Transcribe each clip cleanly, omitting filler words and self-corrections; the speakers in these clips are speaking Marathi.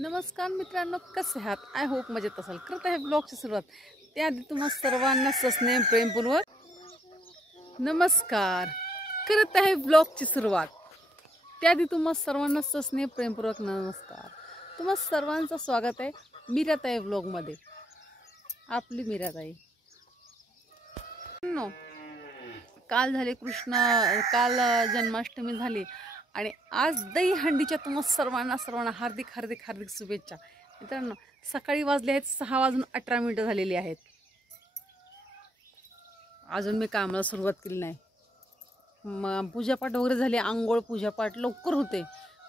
नमस्कार मित्रांनो, कसे आहात? आय होप मजेत असाल. करत आहे ब्लॉगची सुरुवात. त्याआधी तुम्हा सर्वांना सस्नेह प्रेमपूर्वक नमस्कार. करत आहे ब्लॉगची सुरुवात. त्याआधी तुम्हा सर्वांना सस्नेह प्रेमपूर्वक नमस्कार. तुम्हा सर्वांचं स्वागत आहे मीराताई ब्लॉगमध्ये. आपली मीराताई. काल जन्माष्टमी झाली आणि आज दहीहंडीच्या तुम्हा सर्वांना हार्दिक हार्दिक हार्दिक शुभेच्छा. मित्रांनो, सकाळी वाजले आहेत 6:18 झालेली आहेत. अजून मी कामाला सुरुवात केली नाही. पूजापाठ वगैरे झाले, आंघोळ पूजापाठ लवकर होते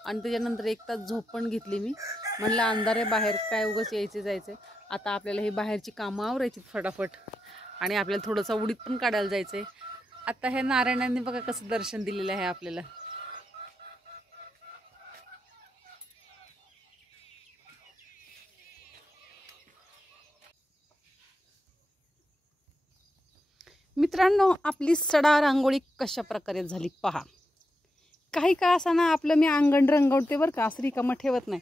आणि त्याच्यानंतर 1 तास झोप पण घेतली मी. म्हणलं अंधारे बाहेर काय उगाच यायचे जायचे. आता आपल्याला ही बाहेरची कामं आवरायची फटाफट आणि आपल्याला थोडंसं उडीत पण काढायला जायचंय. आता हे नारायणांनी बघा कसं दर्शन दिलेलं आहे आपल्याला. मित्रांनो, आपली सडा रांगोळी कशा प्रकारे झाली पहा. काही का असा ना, आपलं मी अंगण रंगवते बरं का, असं रिकामं ठेवत नाही.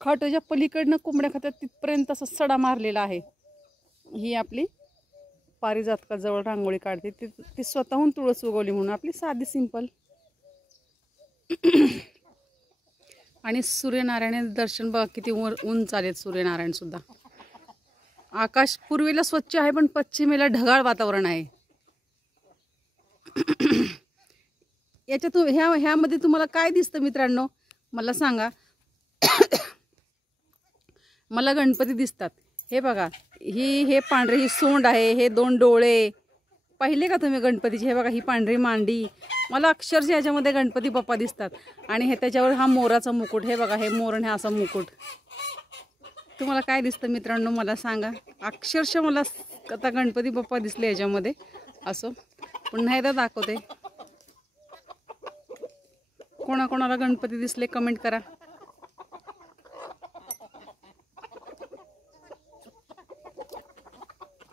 खाटोच्या पलीकडनं कोंबड्या खात्यात तिथपर्यंत असं सडा मारलेला आहे. ही आपली पारिजातकाजवळ रांगोळी काढते. ती स्वतःहून तुळस उगवली म्हणून आपली साधी सिंपल. आणि सूर्यनारायण दर्शन बघा किती उंच आलेत सूर्यनारायण सुद्धा. आकाश पूर्वेला स्वच्छ आहे पण पश्चिमेला ढगाळ वातावरण आहे. याच्यातून ह्यामध्ये तुम्हाला काय दिसतं मित्रांनो मला सांगा. मला गणपती दिसतात. हे बघा, हे पांढरे ही सोंड आहे, हे 2 डोळे पाहिले का तुम्ही गणपतीचे. हे बघा, ही पांढरी मांडी. मला अक्षरशः याच्यामध्ये गणपती बाप्पा दिसतात. आणि हे त्याच्यावर हा मोराचा मुकुट. हे बघा, हे मोर आणि हा असा मुकुट. तुम्हाला काय दिसतं मित्रांनो मला सांगा. अक्षरशः मला आता गणपती बाप्पा दिसले याच्यामध्ये. असो, पुन्हा एकदा दाखवते. कोणाकोणाला गणपती दिसले कमेंट करा.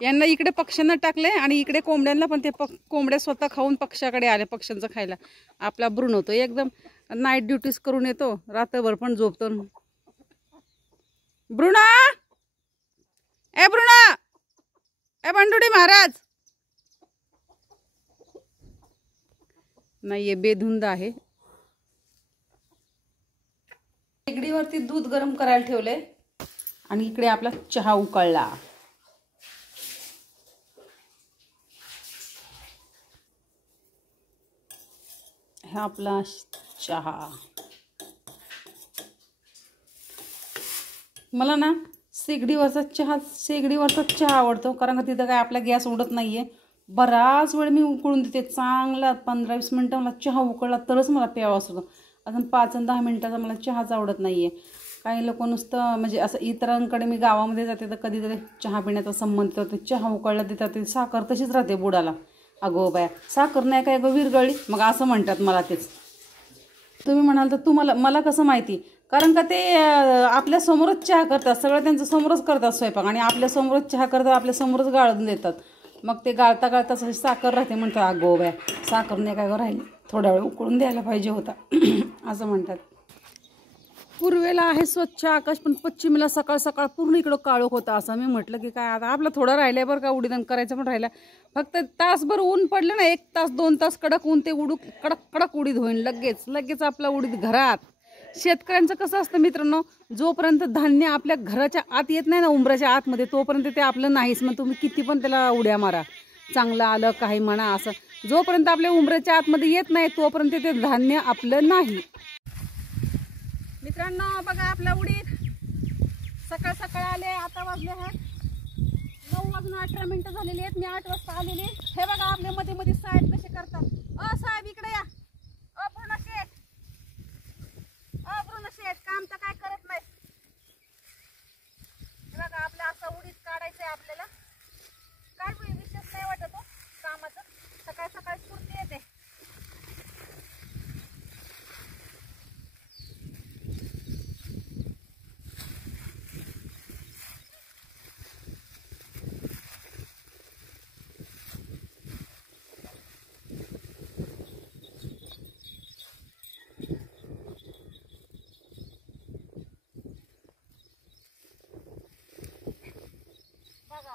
यांना इकडे पक्ष्यांना टाकले आणि इकडे कोंबड्यांना पण. ते कोंबड्या स्वतः खाऊन पक्षाकडे आले, पक्ष्यांचं खायला. आपला ब्रून होतो एकदम नाईट ड्युटीज करून येतो, रात्रभर पण झोपतो. ब्रुना, ए ब्रुना, ए बंडुडी महाराज. नाहीये, बेधुंद आहे. शेगडीवरती दूध गरम करायला ठेवले आणि इकडे आपला चहा उकळला. हा आपला चहा. मला ना शेगडीवरचा चहा आवडतो, कारण का तिथं काय आपला गॅस उडत नाहीये. बराच वेळ मी उकळून देते. चांगला 15-20 मिनटं मला चहा उकळला तरच मला प्यावा असतो. अजून 5-10 मिनिटाचा मला चहाच आवडत नाहीये. काही लोक नुसतं म्हणजे असं इतरांकडे मी गावामध्ये जाते तर कधीतरी चहा पिण्याचा संबंध तर चहा उकळला देतात ते साखर तशीच राहते बुडाला. अगो बाया साखर नाही काय गं विरगळली मग असं म्हणतात मला तेच. तुम्ही म्हणाल तर तुम्हाला मला कसं माहिती, कारण का ते आपल्या समोरच चहा करतात, सगळं त्यांचं समोरच करतात स्वयंपाक आणि आपल्या समोरच चहा करतात, आपल्या समोरच गाळून देतात. मग ते गाळता गाळता तशी साखर राहते म्हणतात. अगो बाया साखर नाही काय गं राहिली, थोडा वेळ उकळून द्यायला पाहिजे होता असं म्हणतात. पूर्वेला आहे स्वच्छ आकाश पण पश्चिमेला सकाळ सकाळ पूर्ण इकडं काळोख होता. असं मी म्हटलं की काय आता आपलं थोडं राहिलंय बरं का, उडीदन करायचं पण राहिलं. फक्त तासभर ऊन पडलं ना, 1 तास 2 तास कडक ऊन, ते कडक कडक उडीद होईल लगेच आपला उडीद घरात. शेतकऱ्यांचं कसं असतं मित्रांनो, जोपर्यंत धान्य आपल्या घराच्या आत येत नाही ना, उंबराच्या आतमध्ये, तोपर्यंत ते आपलं नाहीच. मग तुम्ही किती पण त्याला उड्या मारा, चांगलं आलं काही म्हणा, असं जोपर्यंत आपल्या उंबराच्या आतमध्ये येत नाही तोपर्यंत ते धान्य आपलं नाही. मित्रांनो बघा आपला उडीद सकाळ सकाळ आले. आता वाजले आहेत 9:18 झालेली आहेत. मी 8 वाजता आलेली. हे बघा आपल्या मध्ये मध्ये साहेब कसे करतात. साहेब इकडे या. पूर्ण शेठ काम तर काय करत नाही. हे बघा आपलं असं उडीद काढायचंय आपल्याला. काय विशेष नाही वाटत हो कामाचं, सकाळ सकाळ स्फूर्ती येते.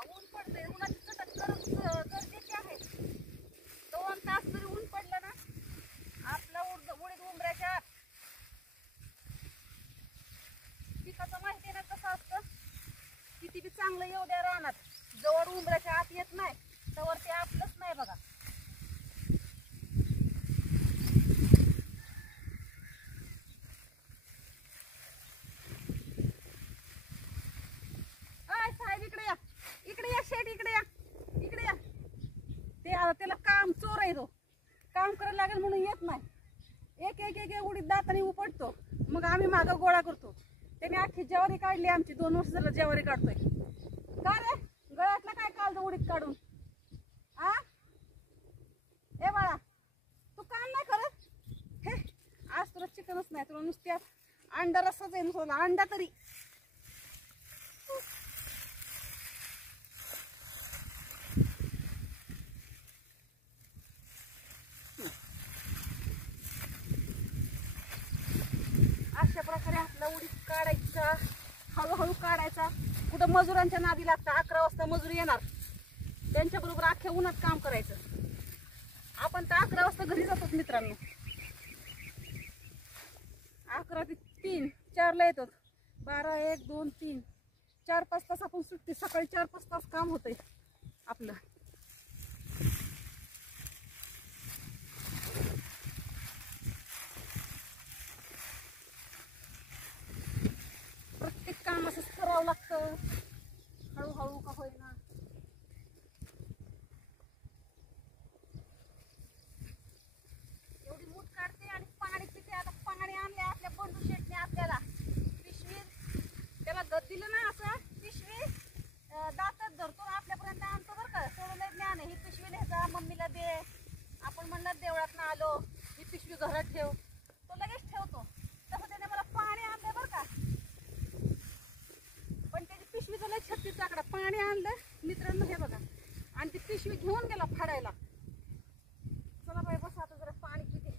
ऊन पडते, उन्हाची चटक गरजेची आहे. 2 तास जरी ऊन पडलं ना, आपला उडीद उंबऱ्याच्या पिकाचं माहिती ना कसं असतं. किती बी चांगलं येऊ द्या रानात, जवळ उंबऱ्याच्या आत येत नाही तवर ते आपलंच नाही बघा. इकडे या शेट, इकडे या. ते आता त्याला काम चोर आहे, तो काम करायला लागेल म्हणून येत नाही. एक एक एक उडीद दाताने उपटतो, मग आम्ही मागं गोळा करतो. त्याने अख्खी ज्वारी काढली आमची, 2 वर्ष झालं ज्वारी काढतोय. का रे गळ्यातला काय काढतो उडीद काढून? ए बाळा तू काम नाही करत. हे आज तुला चिकनच नाही, तुला नुसत्या अंडा रस्साच आहे, नुसतं अंडा तरी. अशा प्रकारे आपला उडीद काढायचा, हळूहळू काढायचा. कुठं मजुरांच्या नादी लागतं. 11 वाजता मजूर येणार, त्यांच्याबरोबर अख्ख्या उन्हात काम करायचं. आपण तर 11 वाजता घरी जातो मित्रांनो. 11 ते 3 4ला येतो. 12 1 2 3 4-5 तास आपण सुट्टी. सकाळी 4-5 तास काम होतंय आपलं. प्रत्येक काम असंच करावं लागतं, हळूहळू का होईना. एवढी मूठ काढते आणि पाणी पिते. आता पाणी आणले आपल्या बंडू शेटने आपल्याला. पिशवी त्याला गत दिलं ना, असं पिशवी दातात धरतो आपल्यापर्यंत आणतो बरं का. सोडून ज्ञान ही पिशवी न्यायचा, मम्मीला दे. आपण म्हणणार देवळात ना आलो, ही पिशवी घरात ठेव, तो लगेच ठेवतो. तसं त्याने मला पाणी आणलं बरं का, पण त्याची पिशवी झालं 36 आकडा. पाणी आणलं मित्रांनो हे बघा, आणि ती पिशवी घेऊन गेला फाडायला. चला बाई बस आता जरा पाणी पिते.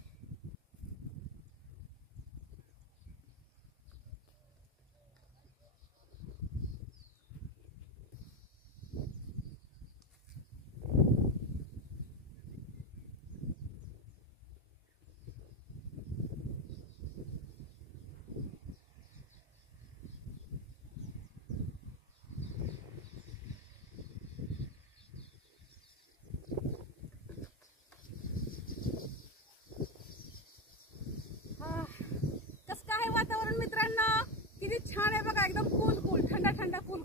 वातावरण मित्रांनो किती छान आहे बघा, एकदम कूल थंडा थंडा कूल.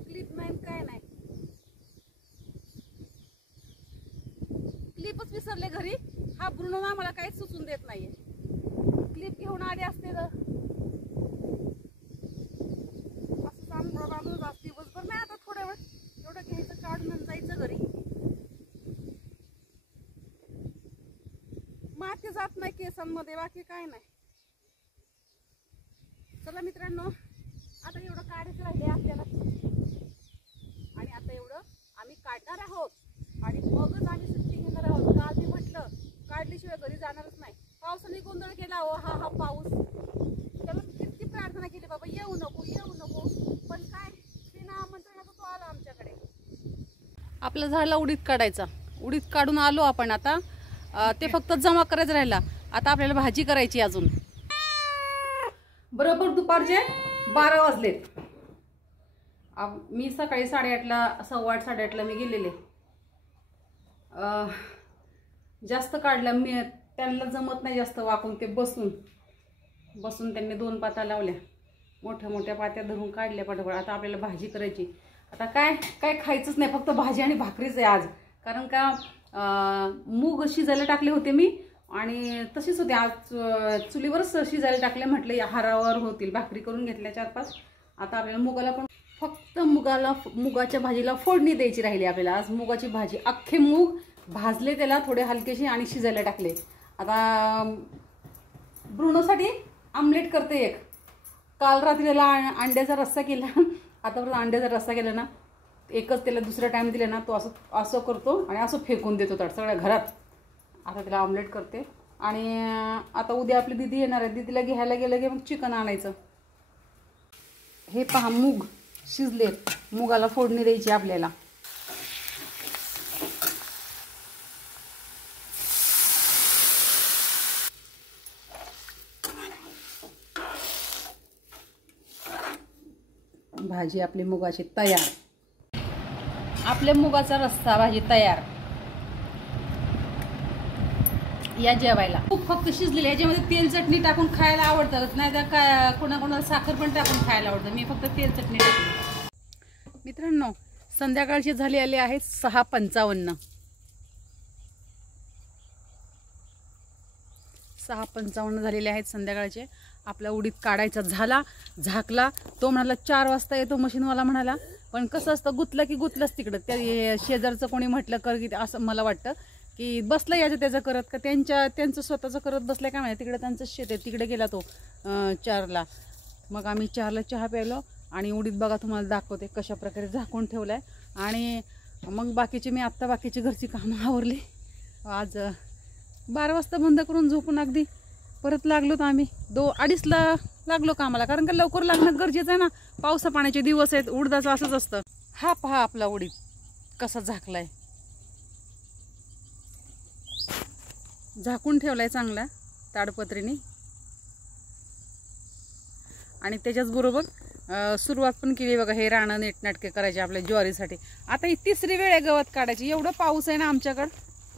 क्लिप नाही काय नाही, क्लिपच विसरले घरी. हा ब्रुनो ना मला काहीच सुचून देत नाहीये. क्लिप घेऊन आले असते तर नाही केसांमध्ये, बाकी काय नाही. चला मित्रांनो, आता एवढं काढायचं राहिले आपल्याला आणि आता एवढं आम्ही काढणार आहोत आणि मगच आम्ही सुट्टी घेणार आहोत. काल मी म्हटलं काढल्याशिवाय घरी जाणारच नाही. पावसाने गोंधळ केला हो, हा पाऊस. त्याला किती प्रार्थना केली, बाबा येऊ नको येऊ नको, पण काय बिना आमंत्रणाचा तो आला आमच्याकडे. आपलं झालं उडीद काढायचा. उडीद काढून आलो आपण. आता ते फक्त जमा करायचं राहिला. आता आपल्याला भाजी करायची अजून. बरोबर दुपारचे 12 वाजलेत. मी सकाळी 8:30ला 8:15 8:30ला मी गेलेले. जास्त काढलं मी, त्यांना जमत नाही जास्त वाकून. ते बसून त्यांनी 2 पात्या लावल्या, मोठ्या मोठ्या पात्या धरून काढल्या पटापट. आता आपल्याला भाजी करायची. आता काय खायचंच नाही, फक्त भाजी आणि भाकरीच आहे आज. कारण का मूग शिजायला टाकले होते मी आणि तसेच होते आज, चुलीवरच शिजायला टाकले. म्हटलं हारावर होतील, भाकरी करून घेतल्या 4-5. आता आपल्याला मुगाला पण फक्त मुगाच्या भाजीला फोडणी द्यायची राहिली आपल्याला. आज मुगाची भाजी, अख्खे मूग भाजले, त्याला थोडे हलकेसे आणि शिजायला टाकले. आता ब्रुनोसाठी आमलेट करते एक. काल रात्री त्याला अंड्याचा रस्सा केला, आता परत अंड्याचा रस्सा केला ना, एकच त्याला दुसरा टाइम दिला ना, तो असं करतो आणि असं फेकून देतो तर सगळ्या घरात. आता त्याला आमलेट करते आणि आता उद्या आपली दीदी येणार आहे. दीदीला घ्यायला गेलं की मग चिकन आणायचं. हे पहा मूग शिजलेत, मुगाला फोडणी द्यायची आपल्याला. भाजी आपली मुगाची तयार. आपल्या मुगाचा रस्सा भाजी तयार. या जेवायला. खूप फक्त शिजलेली. याच्यामध्ये तेल चटणी टाकून खायला आवडतं, नाही तर काय कोणाकोणाला साखर पण टाकून खायला आवडतं. मी फक्त तेल चटणी टाकली. मित्रांनो, संध्याकाळचे झाले आले आहेत 6:55. 6:55 झालेले आहेत संध्याकाळचे. आपला उडीद काढायचा झाला, झाकला. तो म्हणाला 4 वाजता येतो मशीनवाला म्हणाला. पण कसं असतं, गुतलं की गुतलंच तिकडं. त्या शेजारचं कोणी म्हटलं कर की असं मला वाटतं की बसलं याचं त्याचं करत का त्यांचं स्वतःचं करत बसलं काय माहिती. तिकडे त्यांचं शेत आहे, तिकडे गेला तो 4ला. मग आम्ही 4ला चहा प्यायलो आणि उडीद बघा तुम्हाला दाखवते कशा प्रकारे झाकून ठेवलाय. आणि मग मी आत्ता बाकीची घरची कामं आवरली. आज 12 वाजता बंद करून झोपून अगदी परत लागलो तर आम्ही 2-2:30ला लागलो कामाला. कारण का लवकर लागणं गरजेचं आहे ना, पावसा पाण्याचे दिवस आहेत. उडदाचं असंच असतं. हा पहा आपला उडीद कसा झाकलाय, झाकून ठेवलाय चांगला ताडपत्रीने. आणि त्याच्याच बरोबर सुरुवात पण केली बघा. हे राणं नीटनाटके करायचे आपल्या ज्वारीसाठी. आता ही 3री वेळ आहे गवत काढायची. एवढं पाऊस आहे ना आमच्याकडं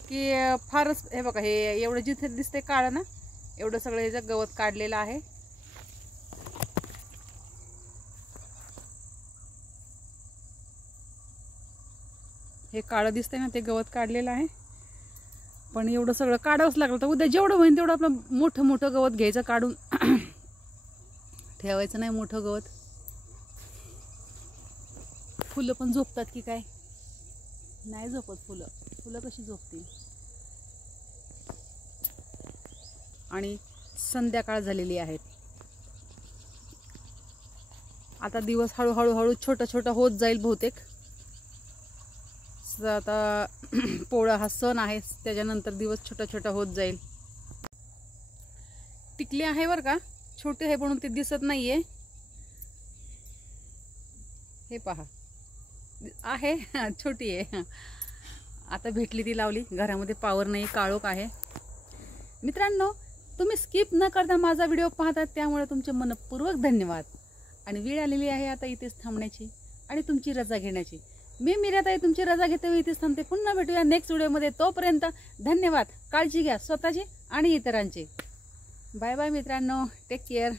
की फारच. हे बघा, हे एवढं जिथे दिसते काळं ना, एवढं सगळं ह्याचं गवत काढलेलं आहे. हे काळं दिसतंय ना, ते गवत काढलेलं आहे. पण एवढं सगळं काढावंच लागलं. तर उद्या जेवढं होईल तेवढं आपलं मोठं गवत घ्यायचं काढून. ठेवायचं नाही मोठं गवत. फुलं पण झोपतात की काय? नाही झोपत फुलं कशी झोपतील. आणि संध्याकाळ झालेली आहे. आता दिवस हळूहळू छोटा होत जाईल बहुतेक. आता पोळा हा सण आहे, त्याच्यानंतर दिवस छोटा होत जाईल. टिकले आहे बरं का, छोटे आहे म्हणून ते दिसत नाहीये. हे पहा आहे, छोटी आहे. आता भेटली ती लावली. घरामध्ये पावर नाही, काळोख आहे. मित्रांनो, तुम्ही स्किप न करता माझा व्हिडिओ पाहतात त्यामुळे तुमचे मनपूर्वक धन्यवाद. आणि वेळ आलेली आहे आता इथेच थांबण्याची आणि तुमची रजा घेण्याची. मी मीराताई तुमची रजा घेते, इथेच थांबते. पुन्हा भेटूया नेक्स्ट व्हिडिओमध्ये. तोपर्यंत धन्यवाद. काळजी घ्या स्वतःची आणि इतरांची. बाय बाय मित्रांनो, टेक केअर.